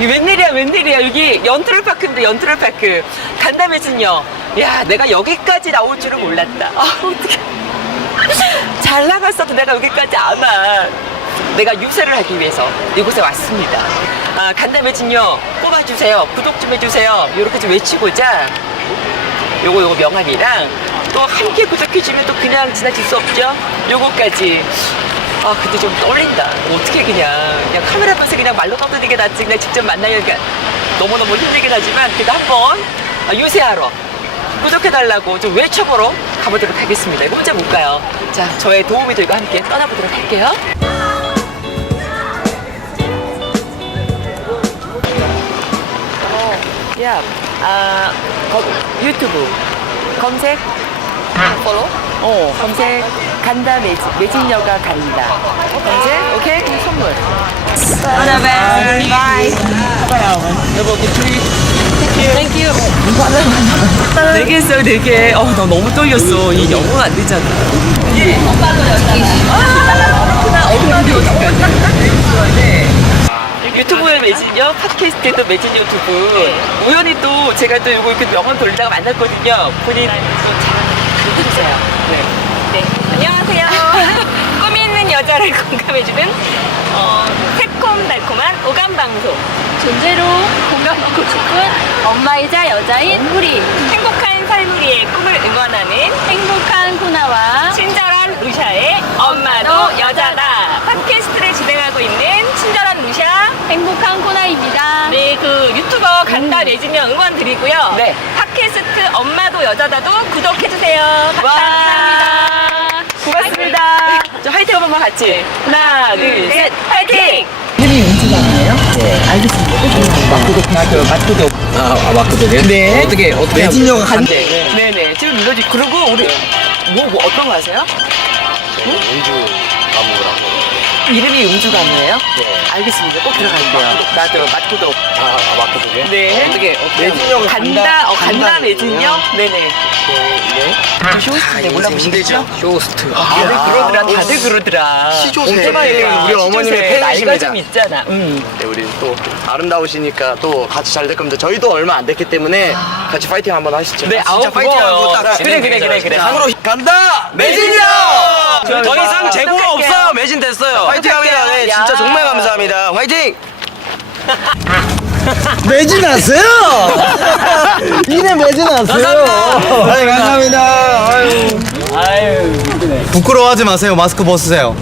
이 웬일이야 웬일이야. 여기 연트럴파크인데 연트럴파크. 간담회진요. 야 내가 여기까지 나올 줄은 몰랐다. 아 어떡해. 잘 나갔어도 내가 여기까지 아마 내가 유세를 하기 위해서 이곳에 왔습니다. 아 간담회진요. 뽑아주세요. 구독 좀 해주세요. 이렇게 좀 외치고자. 요거 요거 명함이랑 또 함께 구독해주면 또 그냥 지나칠 수 없죠? 요거까지 아 근데 좀 떨린다. 어떻게 그냥 그냥 카메라 그냥 말로 떠드는 게 낫지. 그냥 직접 만나니까 너무너무 힘들긴 하지만 그래도 한번 아, 유세하러 구독해달라고 좀 외쳐보러 가보도록 하겠습니다. 이거 혼자 못 가요? 자 저의 도움이 들과 함께 떠나보도록 할게요. 야, 아, 거, 유튜브 검색 follow? 어, 검색 간다 매진, 매진녀가 간다. 검색, 오케이? 그럼 선물. Whatever. Bye. 여보, 그 트리 Thank you. 네개 했어요, 네 개. 어, 나 너무 떨렸어. 이 영어가 안 되잖아. 예. 아? 유튜브에 매진요, 팟캐스트에도 매진요 두 분. 우연히 또 제가 또 이거 이렇게 명언 돌리다가 만났거든요. 본인 또 해주세요. 네. 네. 안녕하세요. 꿈이 여자를 공감해주는 어, 새콤달콤한 오감방송. 존재로 공감하고 싶은 엄마이자 여자인 우리. 행복한 삶우리의 꿈을 응원하는 행복한 코나와 친절한 루샤의 엄마도 여자다. 팟캐스트를 진행하고 있는 친절한 루샤. 행복한 코나입니다. 네, 그 유튜버 간다 내지며 응원 드리고요. 네. 팟캐스트 엄마도 여자다도 구독해주세요. 와. 감사합니다. 고맙습니다. 저 화이팅 한 번만 같이. 하나, 둘, 셋, 화이팅! 맞구독, 맞구독. 아, 아 맞거든요. 네. 어떻게 어떻게 매진녀가 간대. 네 네. 지금 눌러주. 그리고 우리 뭐, 뭐 어떤 거 하세요? 운주 가무라고. 이름이 음주 가무예요? 알겠습니다. 꼭 들어갈게요. 나도 맞구독. 아, 아. 네. 어떻게 매진녀가 간다. 어, 간다 매진녀. 네네. 네. 쇼스인데 몰라보시겠죠? 쇼호스트. 다들 그러더라. 다들 그러더라. 시조새. 엄청나게 우리 어머님의 팬이십니다. 나이가 좀 있잖아. 음. 네, 우리 또 아름다우시니까 또 같이 잘 될 겁니다. 저희도 얼마 안 됐기 때문에 같이 파이팅 한번 하시죠. 네, 아우, 고마워요. 그래, 그래, 그래, 그래. 상으로 간다 매진녀. 저- 더 이상 아, 재고가 어떡할게요? 없어요. 매진 됐어요. 파이팅 합니다. 네, 야. 진짜 정말 감사합니다. 화이팅. 매진 하세요! 이래 매진 하세요! 아이, 감사합니다. 아유. 아유. 부끄러워하지 마세요. 마스크 벗으세요.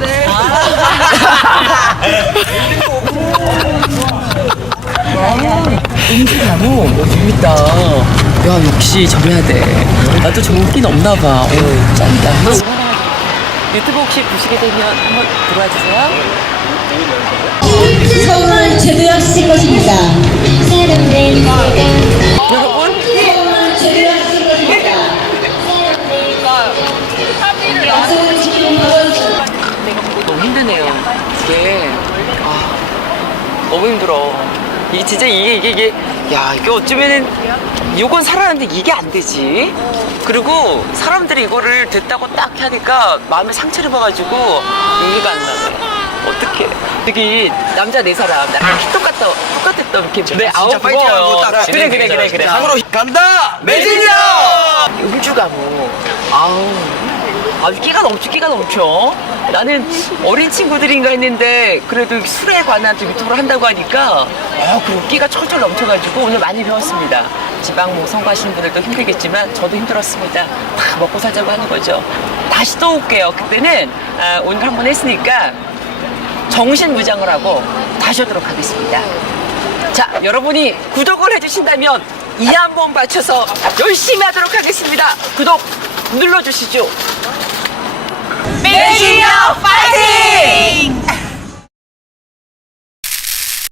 음주가무 뭐 재밌다. 야 역시 저래야 돼. 나도 좋은 끼는 없나 봐. 오 짱이다. 유튜브 혹시 보시게 되면 한번 들어와 주세요. 것입니다. 여러분 제도약실 것입니다. 너무 힘드네요. 이게 아, 너무 힘들어. 이게 진짜 이게 이게 이게 야 이게 어쩌면은 요건 살아는데 이게 안 되지. 그리고 사람들이 이거를 됐다고 딱 하니까 마음에 상처를 봐가지고 용기가 안 나네. 어떡해. 여기 남자 네 사람 나랑 똑같다 똑같았던 이렇게 네 아우 진짜 파이팅 하고 고마워요. 딱 그래 그래 그래 그래. 상으로 간다! 매진녀. 음주가 뭐. 아우. 아주 끼가 넘쳐 끼가 넘쳐. 나는 어린 친구들인가 했는데 그래도 술에 관한 좀 유튜브를 한다고 하니까 아 그리고 끼가 철철 넘쳐가지고 오늘 많이 배웠습니다. 지방 뭐 선거하시는 분들도 힘들겠지만 저도 힘들었습니다. 다 먹고 살자고 하는 거죠. 다시 또 올게요. 그때는 아, 오늘 한 번 했으니까 정신 무장을 하고 다시 오도록 하겠습니다 자, 여러분이 구독을 해주신다면 이 한 번 바쳐서 열심히 하도록 하겠습니다. 구독 눌러주시죠. 매진녀 파이팅!